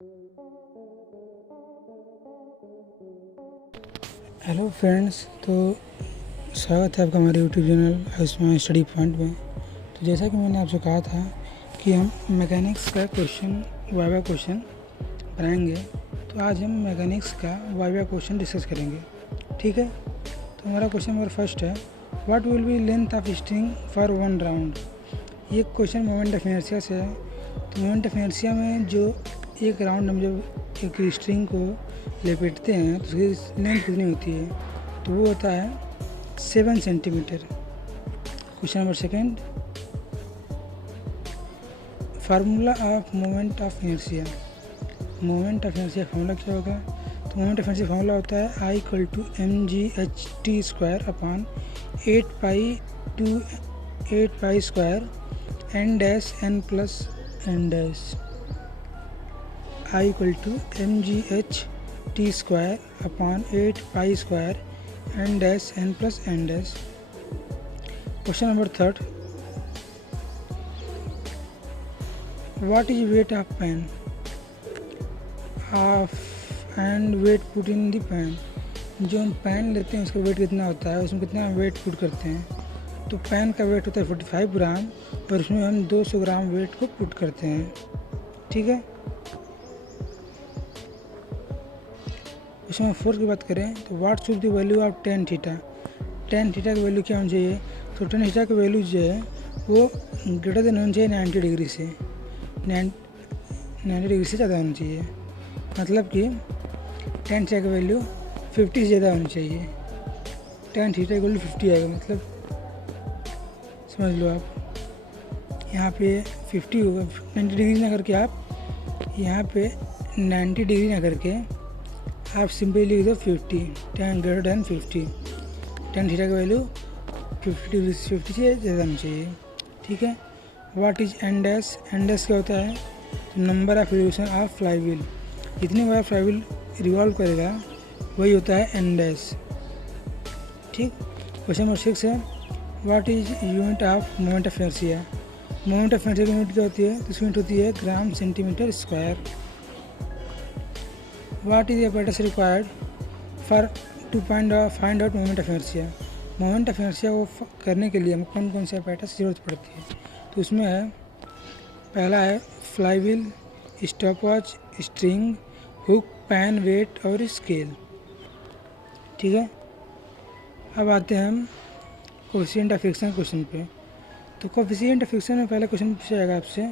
Hello friends, तो स्वागत है आपका हमारे YouTube channel Ayushman study point में। तो जैसा कि मैंने आपसे कहा था कि हम मैकेनिक्स का वाइवा क्वेश्चन बनाएंगे, तो आज हम मैकेनिक्स का वाइवा क्वेश्चन डिस्कस करेंगे। ठीक है, तो हमारा क्वेश्चन नंबर फर्स्ट है, what will B length of string for one round. ये क्वेश्चन मोमेंट ऑफ इनर्शिया से है। तो मोमेंट ऑफ इनर्शिया में जो एक राउंड हम जब एक स्ट्रिंग को लपेटते हैं तो उसकी लेंथ कितनी होती है, तो वो होता है 7 centimetre. Question number second, formula of moment of inertia. Moment of inertia formula क्या होगा? तो मोमेंट ऑफ इनर्शिया फार्मूला होता है I = mght² upon 8 n dash n plus n dash. I = mght² upon 8 n dash n plus n dash. Question number third, what is weight of pan and weight put in the pan. जो हम pen लेते हैं उसका wait कितना होता है, उसमें कितना वेट पुट करते हैं। तो पेन का वेट होता है 45 ग्राम और उसमें हम 200 ग्राम वेट को पुट करते हैं। ठीक है, क्वेश्चन नंबर 4 की बात करें तो what should the value of tan theta. Ten theta की वैल्यू क्या होनी चाहिए? तो टेन थीटा की वैल्यू जो है वो ग्रेटर देन होनी चाहिए 90 डिग्री से, 90 डिग्री से ज़्यादा होनी चाहिए। मतलब कि टेन थीटा की वैल्यू 50 से ज़्यादा होनी चाहिए। टेन थीटा की वैल्यू 50 आएगा, मतलब समझ लो आप यहाँ पे 50 होगा। 90 डिग्री ना करके आप यहाँ पे 90 डिग्री ना करके आप सिंपली लिख दो 50, tan greater than 50। Tan theta की वैल्यू 50 से ज़्यादा होनी चाहिए। ठीक है, what is N dash. N dash क्या होता है? तो number of revolution of flywheel. जितनी बार फ्लाईव्हील रिवॉल्व करेगा वही होता है एन डैश। ठीक, क्वेश्चन नंबर 6 है, what is unit of moment of inertia. Moment of inertia की यूनिट क्या होती है? तो उसकी यूनिट होती है gram centimetre square. What is the apparatus required for to find out moment of inertia। Moment of inertia को करने के लिए हमें कौन कौन से apparatus की ज़रूरत पड़ती है? तो उसमें है, पहला है flywheel, stopwatch, string, hook, pan, weight और स्केल। ठीक है, अब आते हैं हम कोफिशिएंट ऑफ फ्रिक्शन क्वेश्चन पे। तो कोफिशिएंट ऑफ फ्रिक्शन में पहला क्वेश्चन पूछा जाएगा आपसे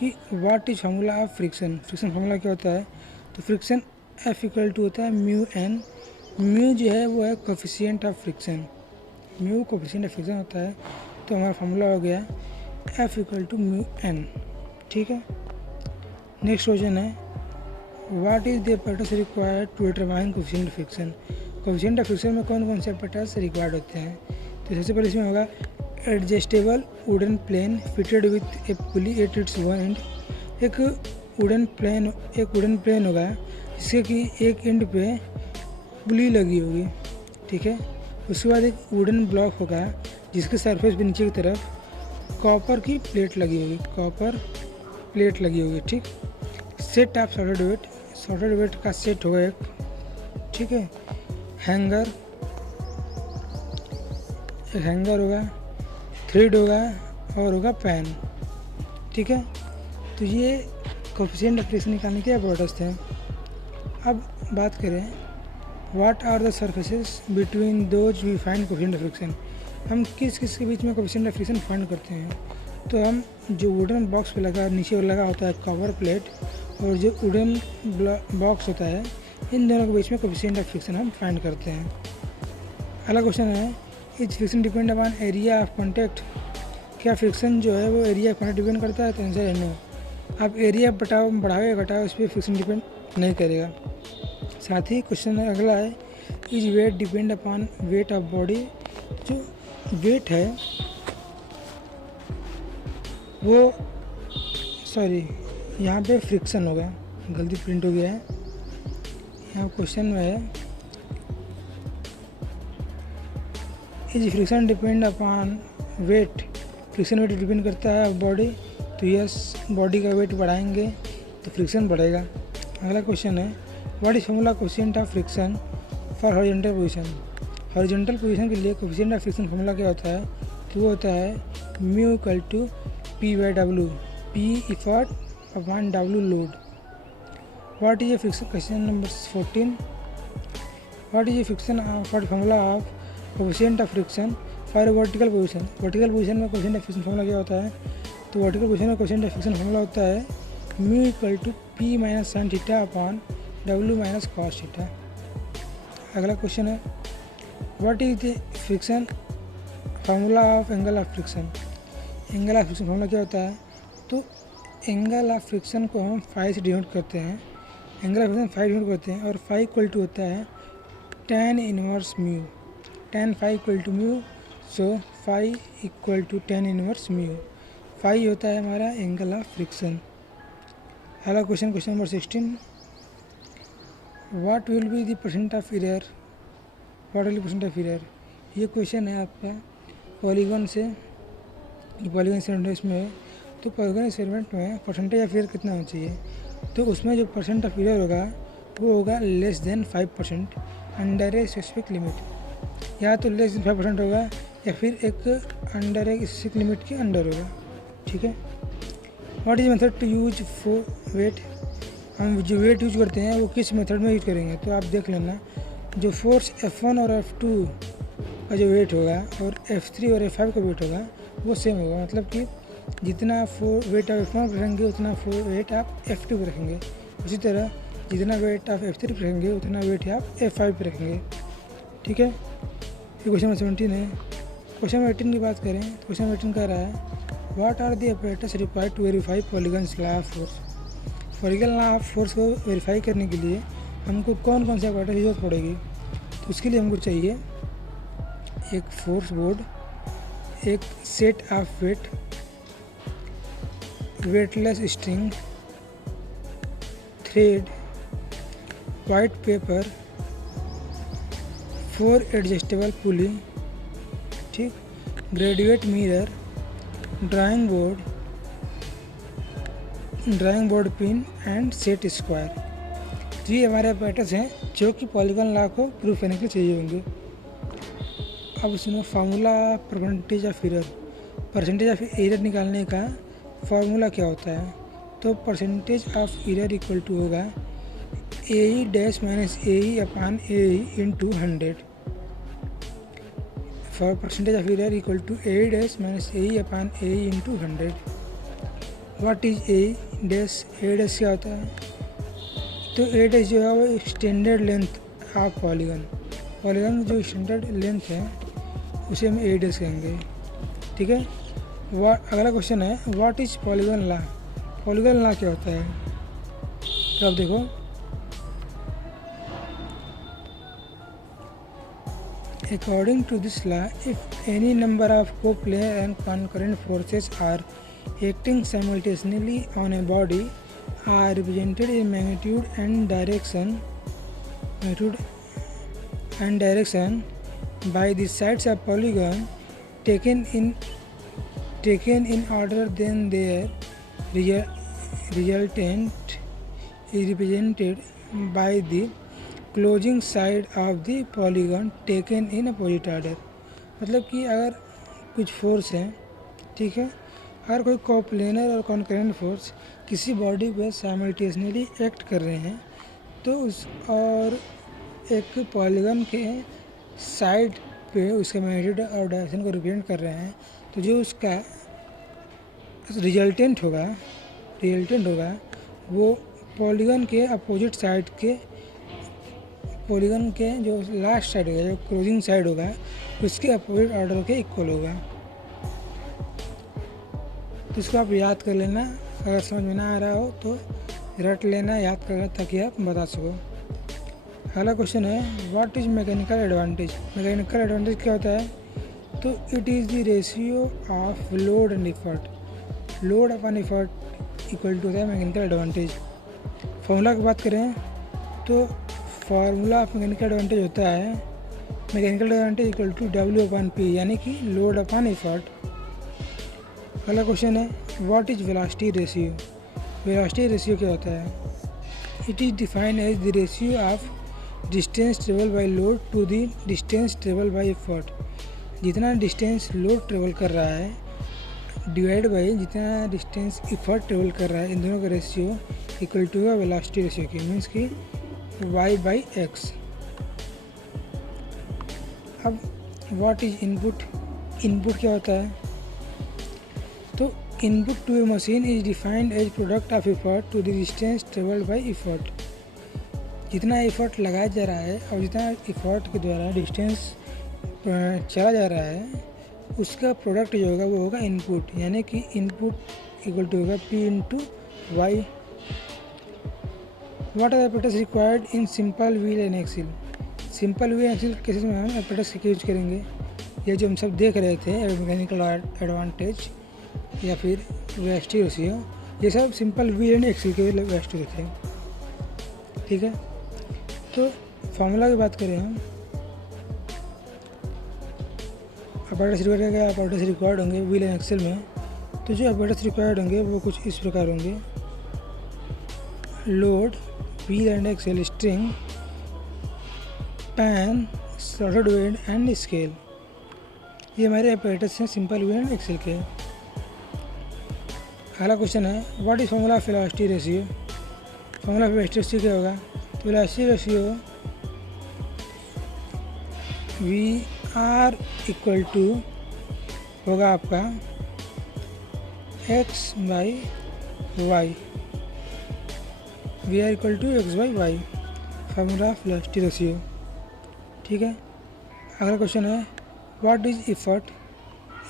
कि what is formula of friction. Friction formula क्या होता है? तो फ्रिक्शन F = होता है म्यू एन। म्यू जो है वो है coefficient of friction, mu coefficient of friction होता है। तो हमारा फार्मूला हो गया F = म्यू एन। ठीक है, नेक्स्ट क्वेश्चन है, what is the apparatus required to determine coefficient of friction. Coefficient of friction में कौन कौन से apparatus रिक्वायर्ड होते हैं? तो सबसे पहले इसमें होगा adjustable wooden plane fitted with a pulley at its one end. एक वुडन प्लेन होगा जिसके कि एक एंड पे पुली लगी होगी। ठीक है, उसके बाद एक वुडन ब्लॉक होगा जिसके सरफेस पे नीचे की तरफ कॉपर की प्लेट लगी होगी। ठीक, सेट ऑफ सॉलिड वेट का सेट होगा एक। ठीक है, एक हैंगर होगा, थ्रेड होगा और होगा पेन। ठीक है, तो ये कोफिशिएंट ऑफ फ्रिक्शन निकालने के apparatus थे। अब बात करें, what are the surfaces between those we find coefficient of friction. हम किस के बीच में कोफिशिएंट ऑफ फ्रिक्शन फाइंड करते हैं? तो हम जो वुडन बॉक्स पे नीचे लगा होता है कवर प्लेट और जो वुडन बॉक्स होता है, इन दोनों के बीच में कोफिशिएंट ऑफ फ्रिक्शन हम फाइंड करते हैं। अगला क्वेश्चन है, is friction depend upon area of contact. क्या फ्रिक्शन जो है वो एरिया ऑफ कॉन्टैक्ट डिपेंड करता है? तो आंसर है नो। आप एरिया बढ़ाओ घटाओ, इस पर फ्रिक्शन डिपेंड नहीं करेगा। साथ ही क्वेश्चन अगला है, is weight depend upon weight of body. जो वेट है वो यहाँ पे फ्रिक्शन होगा, गलती प्रिंट हो गया है। यहाँ क्वेश्चन में है, is friction depend upon weight. Friction weight depend करता है बॉडी। तो यस, बॉडी का वेट बढ़ाएंगे तो फ्रिक्शन बढ़ेगा। अगला क्वेश्चन है what is formula coefficient of friction for horizontal position. Horizontal position के लिए कोएफिशिएंट ऑफ फ्रिक्शन फॉर्मूला क्या होता है, तो वो होता है mu equal to P by W, P effort upon W load. What is a friction, question number 14, what is a friction for formula of coefficient of friction for vertical position. Vertical position में coefficient of friction formula क्या होता है, तो vertical position में coefficient of friction formula होता है mu equal to P minus sine theta upon W minus cos theta. अगला question है what is the friction formula of angle of friction. Angle of friction formula क्या होता है, तो angle of friction को हम फाई से डिनोट करते हैं, angle of friction phi denote करते हैं, और फाई इक्वल टू होता है tan inverse mu, tan phi equal to mu, so phi equal to tan inverse mu. Phi होता है हमारा एंगल ऑफ फ्रिक्शन। अगला question, question number 16, what will be the percent of error, what will percent of error. ये question है आपका polygon से, polygon experiment इसमें है, तो पॉलीगॉन एक्सपेरिमेंट में परसेंटेज ऑफ एरर कितना होना चाहिए, तो उसमें जो परसेंट ऑफ एरर होगा वो होगा less than 5% under a specific limit. या तो लेस देन 5% होगा या फिर एक अंडर एक स्पेसिफिक लिमिट के अंडर होगा। ठीक है। What is method to use for weight. हम जो वेट यूज करते हैं वो किस मेथड में यूज करेंगे, तो आप देख लेना जो फोर्स F1 और F2 का जो वेट होगा और F3 और F5 का वेट होगा वो सेम होगा। मतलब कि जितना वेट आप F1 पर रखेंगे उतना वेट आप F2 पर रखेंगे, उसी तरह जितना वेट आप F3 पर रखेंगे उतना वेट आप F5 पर रखेंगे। ठीक है। ये क्वेश्चन नंबर 17 है। क्वेश्चन नंबर 18 की बात करें तो क्वेश्चन नंबर 18 कह रहा है what are the operators required to verify polygon's law of force. Polygon law of force को वेरीफाई करने के लिए हमको कौन कौन से ऑपरेटर की जरूरत पड़ेगी, तो उसके लिए हमको चाहिए एक फोर्स बोर्ड, एक set of weight, weightless string, thread, white paper, 4 adjustable pulley, ठीक, graduate mirror, drawing board pin and set square. ये हमारे ऑपरेटर्स हैं जो कि पॉलीगॉन लॉ को प्रूव करने के लिए चाहिए होंगे। अब सुनो formula percentage of error. Percentage of error निकालने का फार्मूला क्या होता है, तो percentage of error equal to होगा AE dash minus AE upon AE into 100। For percentage of error equal to AE dash minus AE upon AE into 100। What is AE dash, A dash क्या होता है, तो A dash जो है वो standard length of polygon, polygon जो standard length है उसे हम A डैश कहेंगे। ठीक है। अगला क्वेश्चन है what is polygon law. Polygon law क्या होता है, तो आप देखो according to this law if any number of coplanar and concurrent forces are acting simultaneously on a body are represented in magnitude and direction by the sides of polygon taken in order, then their resultant is represented by the closing side of the polygon taken in opposite order. मतलब कि अगर कुछ force है, ठीक है, अगर कोई coplanar और कॉन्करेंट फोर्स किसी बॉडी पे साइमल्टेनियसली एक्ट कर रहे हैं तो उस और एक पॉलीगॉन के साइड पे उसके मैग्नीट्यूड और डायरेक्शन को रिप्रेजेंट कर रहे हैं, तो जो उसका रिजल्टेंट होगा वो पॉलीगॉन के अपोजिट साइड के, पॉलीगॉन के जो लास्ट साइड होगा, जो क्लोजिंग साइड होगा, उसके अपोजिट ऑर्डर के इक्वल होगा। तो इसको आप याद कर लेना, अगर समझ में ना आ रहा हो तो रट लेना, याद कर लेना ताकि आप बता सको। अगला क्वेश्चन है what is mechanical advantage. Mechanical advantage क्या होता है, तो it is the ratio of load and effort, load upon effort equal to होता है मैकेनिकल एडवांटेज। फॉर्मूला की बात करें तो फार्मूला ऑफ मैकेनिकल एडवांटेज होता है mechanical advantage equal to W upon P, यानी कि लोड अपॉन इफर्ट। अगला क्वेश्चन है what is velocity ratio. Velocity ratio क्या होता है, it is defined as the ratio of distance travel by load to the distance travel by effort. जितना distance load travel कर रहा है डिवाइड बाई जितना डिस्टेंस एफर्ट ट्रेवल कर रहा है, इन दोनों का रेशियो इक्वल टू है वेलोसिटी रेशियो की, मीन्स कि y बाई एक्स। अब व्हाट इज इनपुट? इनपुट क्या होता है? तो input to a machine is defined as product of effort to the distance travelled by effort. जितना एफर्ट लगाया जा रहा है और जितना एफर्ट के द्वारा डिस्टेंस चला जा रहा है उसका प्रोडक्ट जो होगा वो होगा इनपुट, यानी कि इनपुट इक्वल टू होगा P into y. What are apparatus required in simple wheel and axle? Simple wheel axle cases में हम एपरेटस का यूज करेंगे। ये जो हम सब देख रहे थे मैकेनिकल एडवांटेज या फिर वेलोसिटी रेशियो, ये सब सिंपल व्हील एंड एक्सिल के वेलोसिटी थे। ठीक है, तो फार्मूला की बात करें हम, अपरेटस रिक्वायर्ड होंगे व्हील एंड एक्सेल में। तो जो अपरेटस रिक्वायर्ड होंगे वो कुछ इस प्रकार होंगे। Load, wheel and axle, string, pan, slotted weight and scale, ये हमारे अपरेटस हैं सिंपल व्हील एंड एक्सेल के। अगला क्वेश्चन है what is formula of velocity ratio? Formula of velocity ratio क्या होगा? तो velocity ratio V R equal to होगा आपका x by y, V R equal to x by y, formula of velocity ratio. ठीक है, अगला question है what is effort?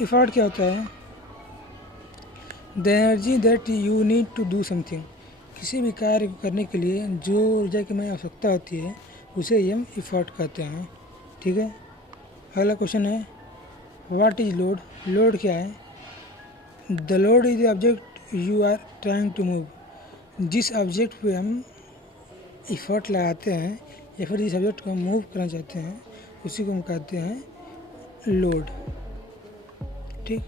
Effort क्या होता है? The energy that you need to do something. किसी भी कार्य को करने के लिए जो ऊर्जा की हमें आवश्यकता होती है उसे ही हम एफर्ट कहते हैं। ठीक है, अगला क्वेश्चन है व्हाट इज लोड? लोड क्या है? The load is the object you are trying to move. जिस ऑब्जेक्ट पे हम एफर्ट लगाते हैं या फिर जिस ऑब्जेक्ट को हम मूव करना चाहते हैं उसी को हम कहते हैं लोड। ठीक,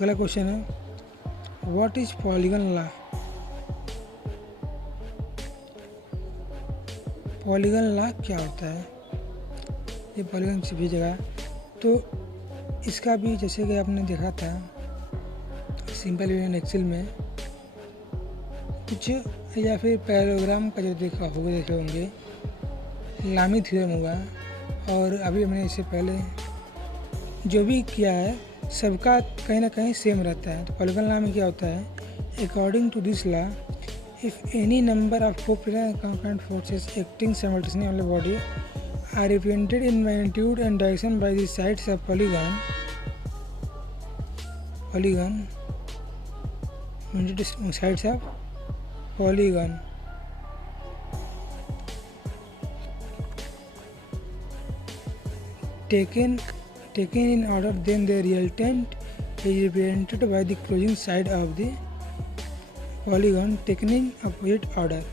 अगला क्वेश्चन है what is polygon law? Polygon law क्या होता है? ये पॉलीगन से भी जगह, तो इसका भी जैसे कि आपने देखा था सिंपल व्हील एंड एक्सेल में कुछ, या फिर पैराग्राम का जो देखे होंगे लामी थ्योरम हुआ, और अभी हमने इससे पहले जो भी किया है सबका कहीं ना कहीं सेम रहता है। तो पॉलीगन लॉ में क्या होता है? According to this law if any number of coplanar forces acting simultaneously on the body are represented in magnitude and direction by the sides of polygon sides of polygon taken in order, then the resultant is represented by the closing side of the polygon taken in opposite order।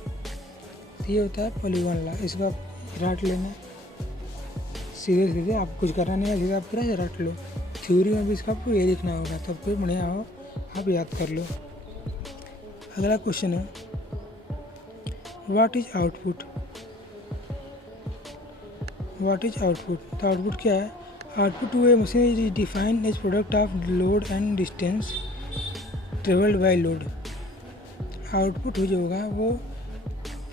ये होता है polygon law. इसको आप रट लेना, सीधे आप कुछ करना नहीं है, सीधे आप पूरा रट लो। थ्योरी में भी इसका आपको ये लिखना होगा, तब कोई बढ़िया हो आप याद कर लो। अगला क्वेश्चन है what is output? What is output? तो आउटपुट क्या है? Output to a machine is defined as product of load and distance travelled by load. Output जो होगा वो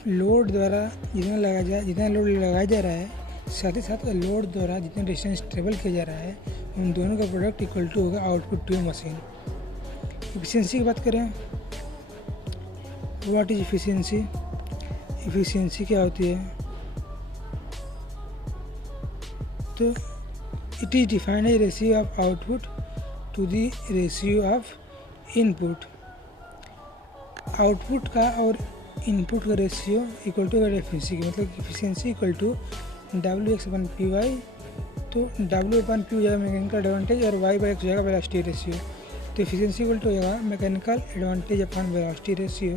लोड द्वारा जितना लोड लगाया जा रहा है, साथ ही साथ लोड द्वारा जितना डिस्टेंस ट्रेवल किया जा रहा है, उन दोनों का प्रोडक्ट इक्वल टू होगा आउटपुट टू मशीन। एफिशिएंसी की बात करें, व्हाट इज एफिशिएंसी? एफिशिएंसी क्या होती है? तो it is defined as ratio of output to the ratio of input. Output का और इनपुट का रेशियो इक्वल टू एफिशिएंसी की, मतलब एफिशिएंसी इक्वल टू WX/PY। तो W/P हो जाएगा मैकेनिकल एडवांटेज और Y/X हो जाएगा वेलोसिटी रेशियो। तो एफिशिएंसी इक्वल टू हो जाएगा mechanical advantage upon velocity ratio.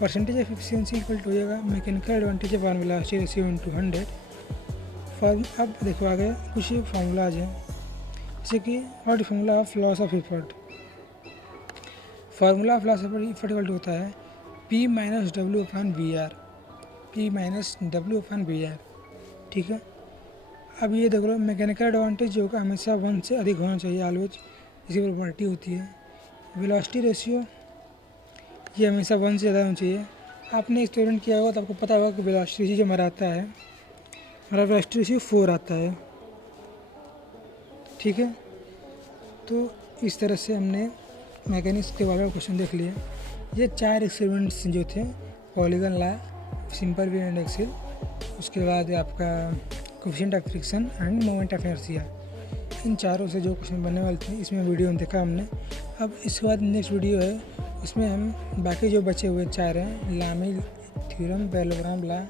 Percentage of efficiency equal to हो जाएगा mechanical advantage upon velocity ratio into 100। अब देखो आगे कुछ फार्मूलाज हैं, जैसे कि what formula of loss of effort? Formula of loss of effort equal to होता है P minus W upon V R, P minus W upon V R, ठीक है। अब ये देख लो, मैकेनिकल एडवांटेज जो होगा हमेशा 1 से अधिक होना चाहिए ऑलवेज, इसी प्रॉपर्टी होती है। वेलोसिटी रेशियो ये हमेशा 1 से ज़्यादा होना चाहिए। आपने एक्सपेरिमेंट किया होगा तो आपको पता होगा कि वेलोसिटी रेशियो जो हमारा आता है, हमारा वेलोसिटी रेशियो 4 आता है, ठीक है। तो इस तरह से हमने मैकेनिक्स के बारे में क्वेश्चन देख लिए। ये 4 एक्सपेरिमेंट्स जो थे, polygon law, simple wave and axle, उसके बाद आपका coefficient of friction and moment of inertia, इन चारों से जो क्वेश्चन बनने वाले थे इसमें वीडियो में देखा हमने। अब इसके बाद नेक्स्ट वीडियो है, उसमें हम बाकी जो बचे हुए 4 हैं, लामी थ्योरम, पैरेललोग्राम लॉ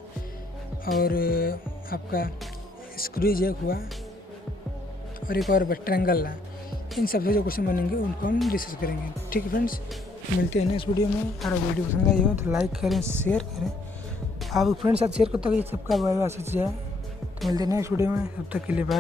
और आपका स्क्रूज एक हुआ और एक और ट्रायंगल लॉ, इन सब से जो क्वेश्चन बनेंगे उनको हम डिस्कस करेंगे, ठीक है फ्रेंड्स। मिलते हैं नेक्स्ट वीडियो में। अगर वीडियो पसंद आई हो तो लाइक करें, शेयर करें, आप फ्रेंड्स साथ शेयर करते हैं, सबका बाय बाय जाए। तो मिलते हैं नेक्स्ट वीडियो में, तब तक के लिए बाय।